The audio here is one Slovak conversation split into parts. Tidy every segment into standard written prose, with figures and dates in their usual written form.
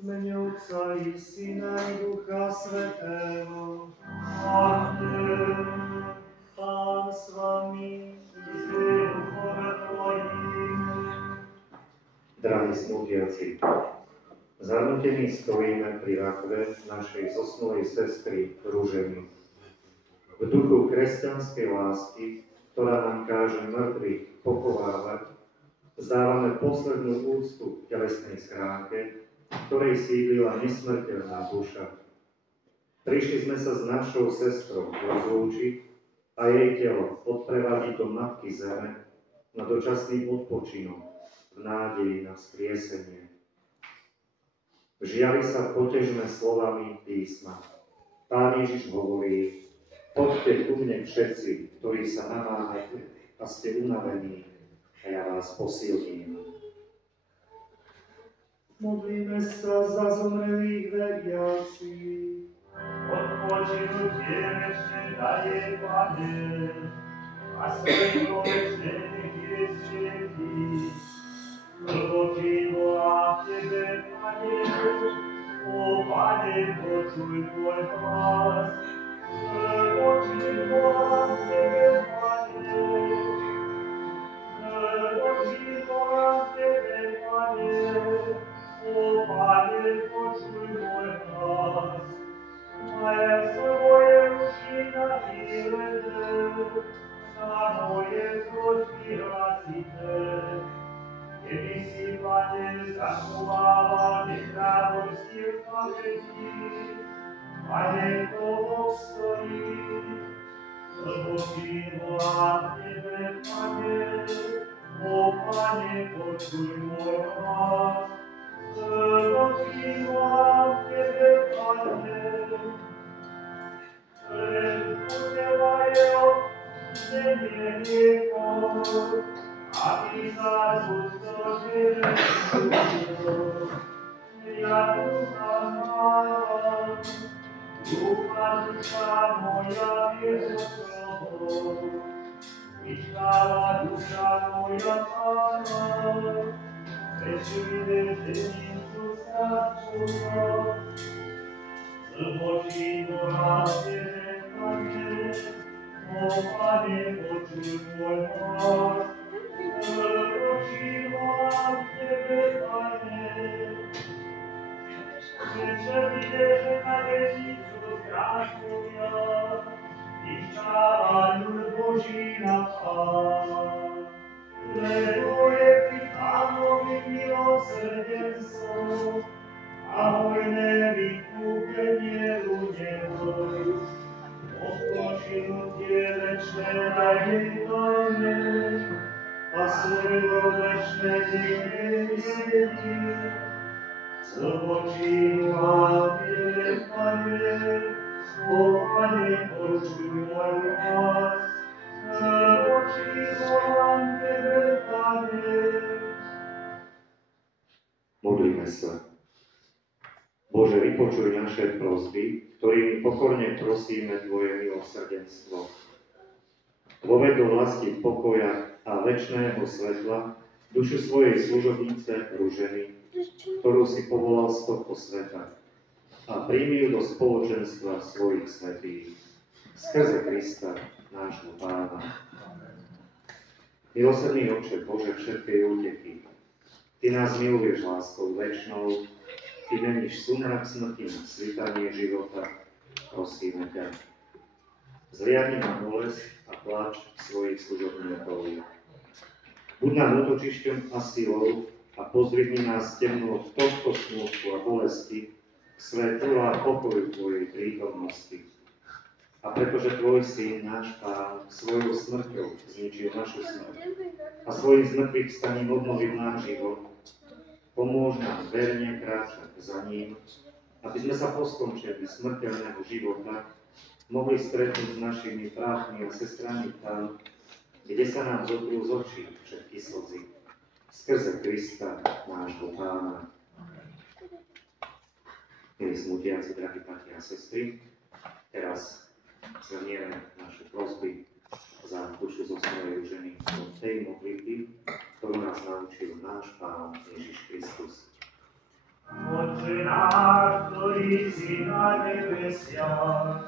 W imieniu Ojca i Syna i Ducha Svätého. Amen. Pán s vami i s duchom tvojim. Drahí snútiaci, zarmútení stojíme pri rakve našej zosnulej sestry Ruženy. V duchu kresťanskej lásky, ktorá nám káže mŕtvych pochovávať, vzdávame poslednú úctu telesnej schránke, v ktorej sídlila nesmrteľná duša. Prišli sme sa s našou sestrou rozlúčiť a jej telo odprevadiť do Matky Zeme na dočasný odpočinok v nádeji na vzkriesenie. V žiali sa potežme slovami písma. Pán Ježiš hovorí: poďte ku mne všetci, ktorí sa namáhate a ste unavení, a ja vás posilním. Modlíme sa za zomrelých veriacich. Odpočinutie večne daje Pane, a svetlo večne nech je svietí. Hlboký volám Tebe, Pane, o Pane, počuj môj hlas. Hlboký volám Tebe, Pane, hlboký volám Tebe, Pane, o Pane, počuj môj hlas. Maja svoje uši nahýlené, na moje zložky hlasité. Keby si, Pane, zachovával neprávosti v pamäti, Pane, kto obstojí? Hlboký volám Tebe, Pane, o Pane, počuj môj hlas. Hlboký volám Tebe, Pane, len udevajú zemie niekoho, aby sa zústožili súdom. Ja dúfam, duša moja v jeho slovo, vyšľala duša moja Pána, večuje dennicu starčúho. Hlboký volám Tebe, Pane, o Pane, počuj môj hlas. Hlboký volám Tebe, Pane, večer vydeže na dennicu strážkovia, vyšľala ľud Boží na Pán. Lebo je pri Pánovi milosrdenstvo a hojné vykúpenie ľudem. Odpočinutie večné daj jej, Pane, a svetlo večné nech jej svietí. Hlboký volám Tebe, Pane, o Pane, počuj môj hlas. Hlboký volám Tebe, Pane. Modlíme sa. Bože, vypočuj naše prosby, ktorými pokorne prosíme Tvoje milosrdenstvo. Vo vedu vlasti pokoja a večného svetla dušu svojej služobnice Ruženy, ktorú si povolal z tohto sveta, a príjmi ju do spoločenstva svojich svätých. Skrze Krista, nášho Pána. Milosrdný Otče Bože všetkej úteky, Ty nás miluješ láskou večnou, Ty meníš sumrak smrti na svitanie života, prosíme ťa. Zliadni na bolesť a pláč svojich služobníkov. Buď nám útočišťom a silou a pozdvihni nás temnú od tohto smútku a bolesti k svetlu a pokoju Tvojej prítomnosti. A pretože Tvoj Syn, náš Pán, svojou smrťou zničil našu smrť a svojim zmrtvých vstaním obnovil náš život, pomôž nám verne kráčať za ním, aby sme sa po skončení smrteľného života mohli stretnúť s našimi bratmi a sestrami tam, kde sa nám zotrú z očí všetky slzy, skrze Krista, nášho Pána. Milí smutiaci, drahí bratia a sestry, teraz zhrnieme naše prosby za dušu zosnulej ženy do tej modlitby, ktorú nás naučil náš Pán Ježiš Kristus. Otče náš, ktorý si na nebesiach,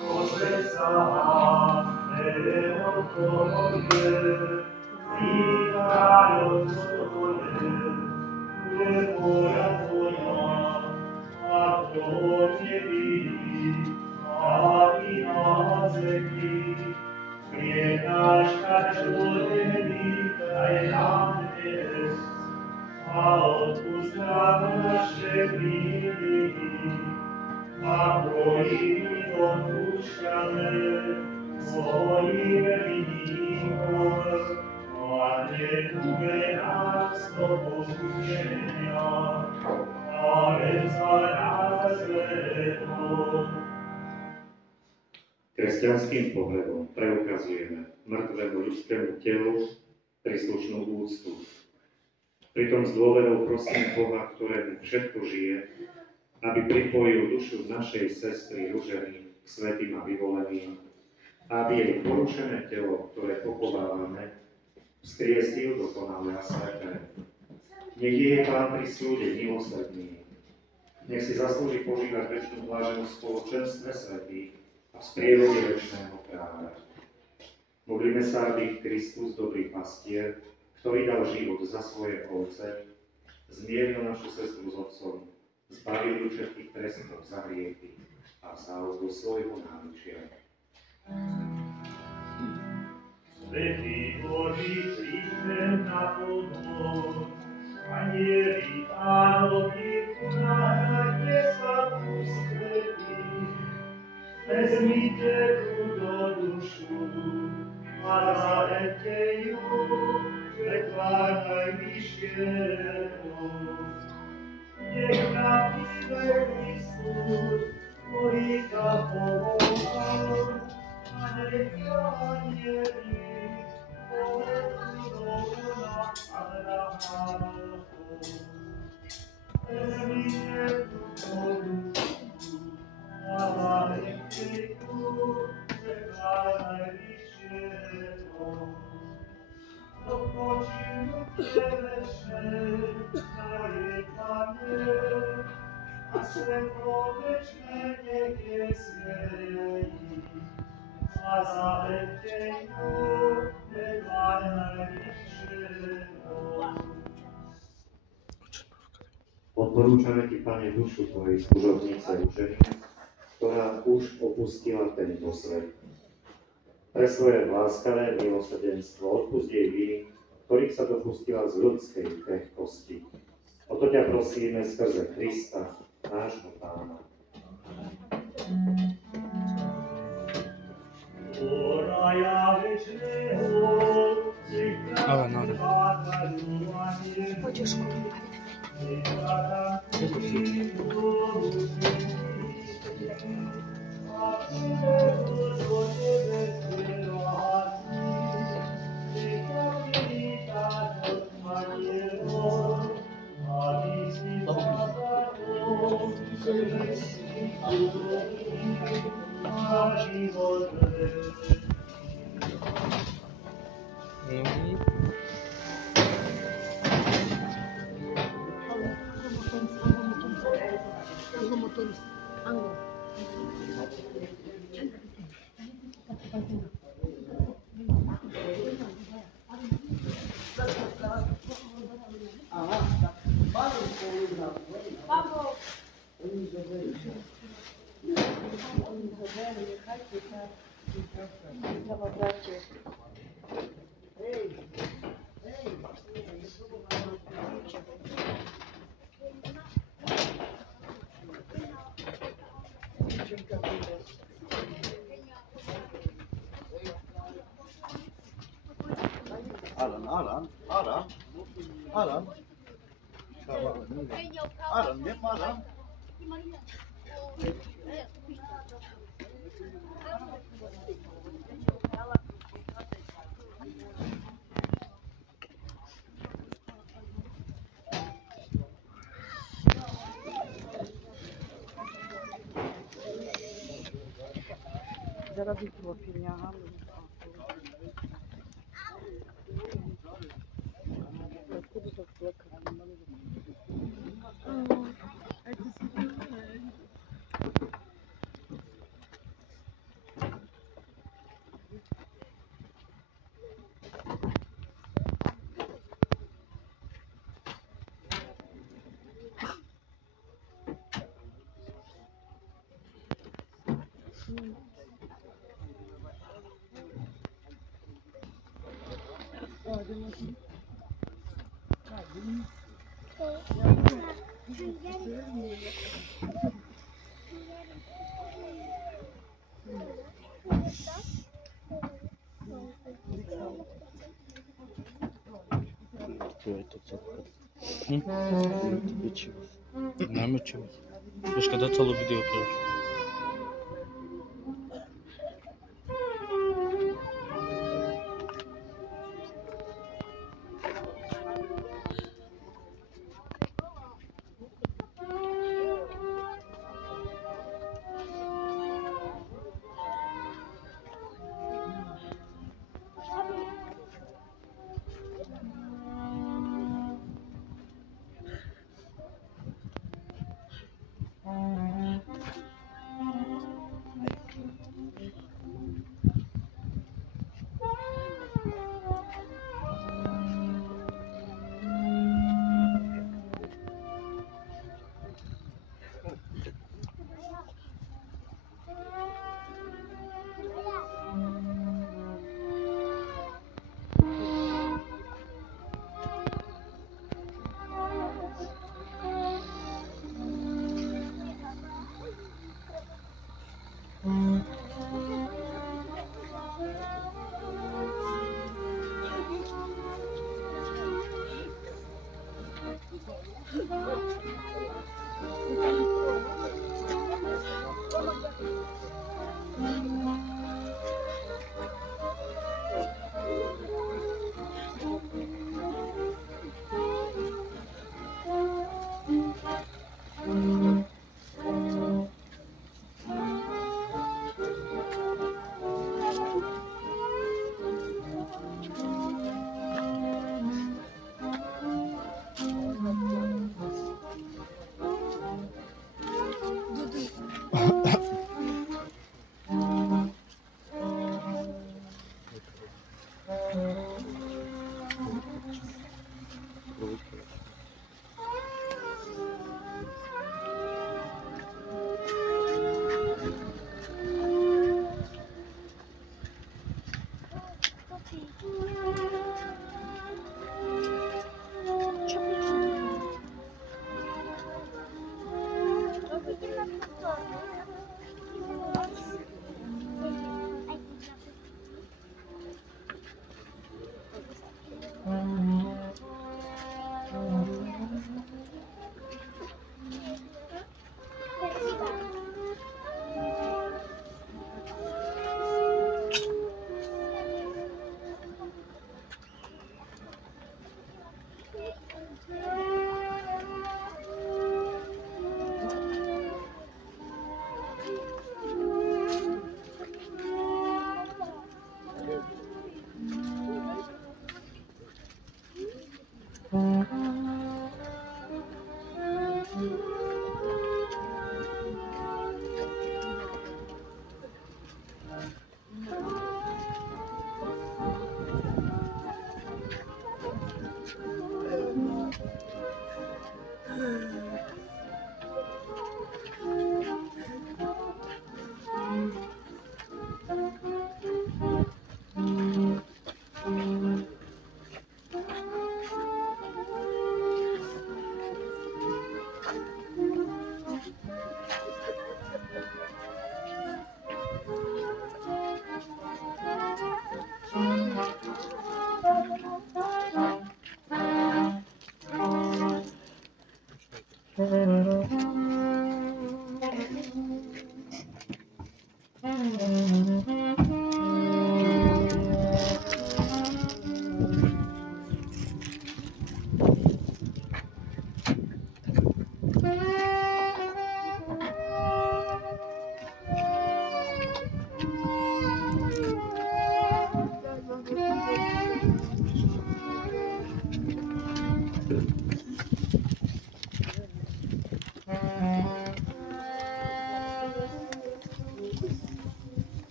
posväť sa meno Tvoje, príď kráľovstvo Tvoje, bude vôľa Tvoja, ako v nebi, tak i na zemi. Chlieb náš každodenný daj nám dnes, a odpusť nám naše viny, ako i my odpúšťame svojim vinníkom, a neduj nás do pokušenia, ale zbav nás zlého. Kresťanským pohľadom preukazujeme mŕtvemu ľudskému telu príslušnú úctu. Pritom s dôverou prosíme Boha, ktorému všetko žije, aby pripojil dušu našej sestry Ruženy k svätým a vyvoleným, aby jej porušené telo, ktoré pochovávame, vzkriestil dokonale a sväté. Nech je Pán pri súde milosrdný. Nech si zaslúži požívať večnú bláženosť v spoločenstve svätých a v sprievode večného kráľa. Modlíme sa, aby Kristus, dobrý pastier, ktorý dal život za svoje ovce, zmieril našu sestru s Otcom, zbavil ju všetkých trestov za hriechy a vzal do svojho náručia. Svätý Boží, príďte na pomoc, anieli Pánovi, ponáhľajte sa tu svätých. Vezmite túto dušu a zaveďte ju pred tvár Najvyššieho. Nech nám vyzve Kristus, ktorý ťa pomohol, a nech ťa anieli povedú do ona Abrahámov. Vezmite túto dušu a zaveďte ju pred tvár Najvyššieho. Odpočinúte večné, daje Pane, a svetlo večné nech je svierí. A zaveďte ju pred tvár Najvyššieho. Odporúčame Ti, Pane, dušu Tvojej služobnice Ruženy, ktorá už opustila tento svet. Pre svoje láskavé milosrdenstvo odpusť jej viny, ktorých sa dopustila z ľudskej krehkosti. O to ťa prosíme skrze Krista, nášho Pána. Oraja večného, Pojď školu. Adam. Adam, get my Adam. Zaraz ich opinia. Ne mi çabuk? Başka da talı video yapıyor.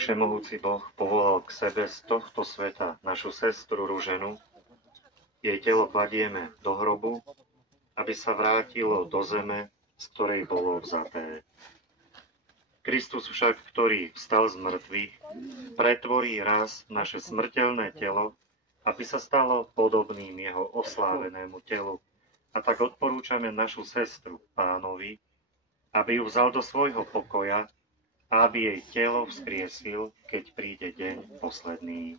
Všemohúci Boh povolal k sebe z tohto sveta našu sestru Ruženu. Jej telo kladieme do hrobu, aby sa vrátilo do zeme, z ktorej bolo vzaté. Kristus však, ktorý vstal z mŕtvych, pretvorí raz naše smrteľné telo, aby sa stalo podobným jeho oslávenému telu. A tak odporúčame našu sestru Pánovi, aby ju vzal do svojho pokoja a aby jej telo vzkriesil, keď príde deň posledný.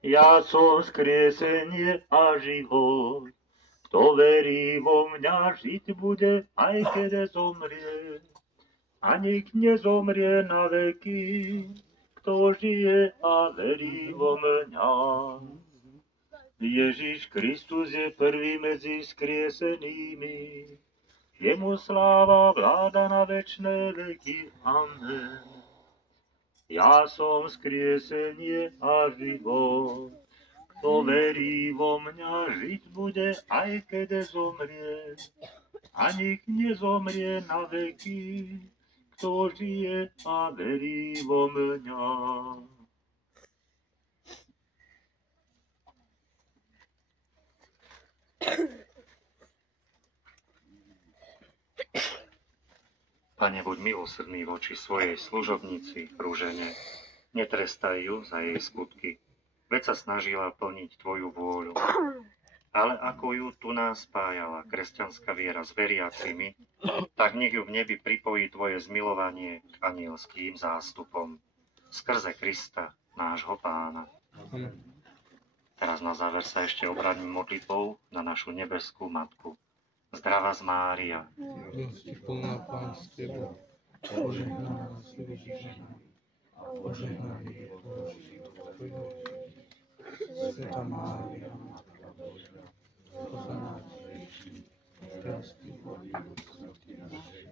Ja som vzkriesenie a život. Kto verí vo mňa, žiť bude, aj keď zomrie. A nik nezomrie na veky, kto žije a verí vo mňa. Ježiš Kristus je prvý medzi vzkriesenými. Jemu sláva vláda na večné veky. Amen. Ja som vzkriesenie a život. Kto verí vo mňa, žiť bude, aj keď zomrie. A nik nezomrie na veky, kto žije a verí vo mňa. Pane, buď milosrdný voči svojej služobnici Ružene. Netrestaj ju za jej skutky. Veď sa snažila plniť tvoju vôľu. Ale ako ju tu nás spájala kresťanská viera s veriacimi, tak nech ju v nebi pripojí tvoje zmilovanie k anielským zástupom. Skrze Krista, nášho Pána. Teraz na záver sa ešte obrátim modlitbou na našu nebeskú Matku. Zdravá Mária, Milosti plná Pán s tebou, požehnaná si žena, a požehnaný je plod tvojho života. Svätá Mária, Matka Božia, pro nás hriešných, teraz i v hodinu smrti našej.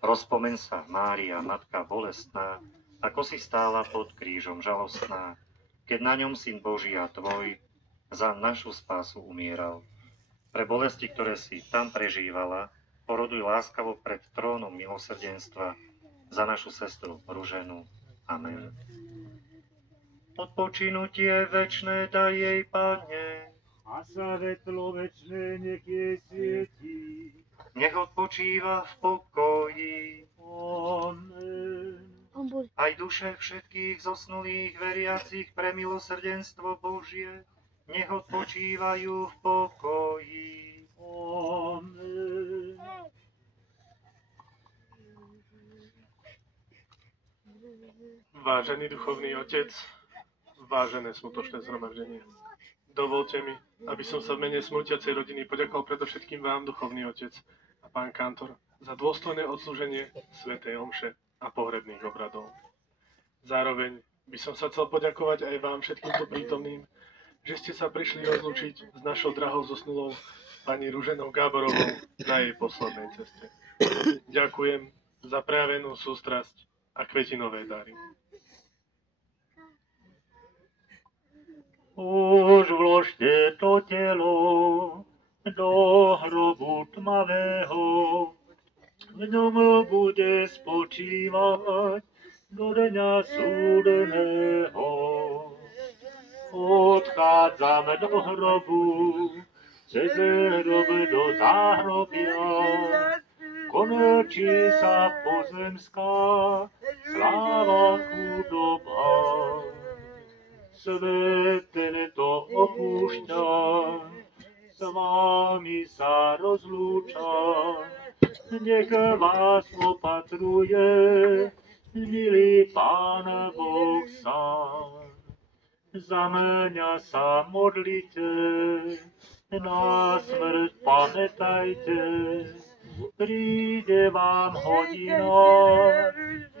rozpomeň sa, Mária, Matka bolestná, ako si stála pod krížom žalostná, keď na ňom Syn Boží a tvoj za našu spásu umieral. Pre bolesti, ktoré si tam prežívala, poroduj láskavo pred trónom milosrdenstva za našu sestru Ruženu. Amen. Odpočinutie večné daj jej, Pane. A svetlo večné nech jej svieti. Nech odpočíva v pokoji. Amen. Aj duše všetkých zosnulých veriacich pre milosrdenstvo Božie, nech odpočívajú v pokoji. Amen. Vážený duchovný otec, vážené smutočné zhromaždenie, dovolte mi, aby som sa v mene smútiacej rodiny poďakoval predovšetkým vám, duchovný otec a pán kantor, za dôstojné odslúženie svätej omše a pohrebných obradov. Zároveň by som sa chcel poďakovať aj vám všetkým tu prítomným, že ste sa prišli rozlúčiť s našou drahou zosnulou pani Ruženou Gáborovou na jej poslednej ceste. Ďakujem za prejavenú sústrasť a kvetinové dary. Už vložte to telo do hrobu tmavého, v ňom bude spočívať do dňa súdneho. Odchádzam do hrobu, cez hrob do záhrobia, končí sa pozemská sláva chudoba. Svet to opúšťa, s vami sa rozlúča, nech vás opatruje milý Pán Boh sám. Za mňa sa modlite, na smrť pamätajte, Príde vám hodina,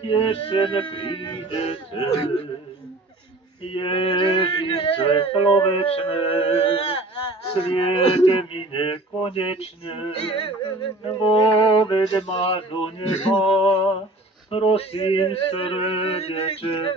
jesen prídete. Ježiš svetlo večné, sviete mi nekonečne, voved ma do neba, prosím srdečne.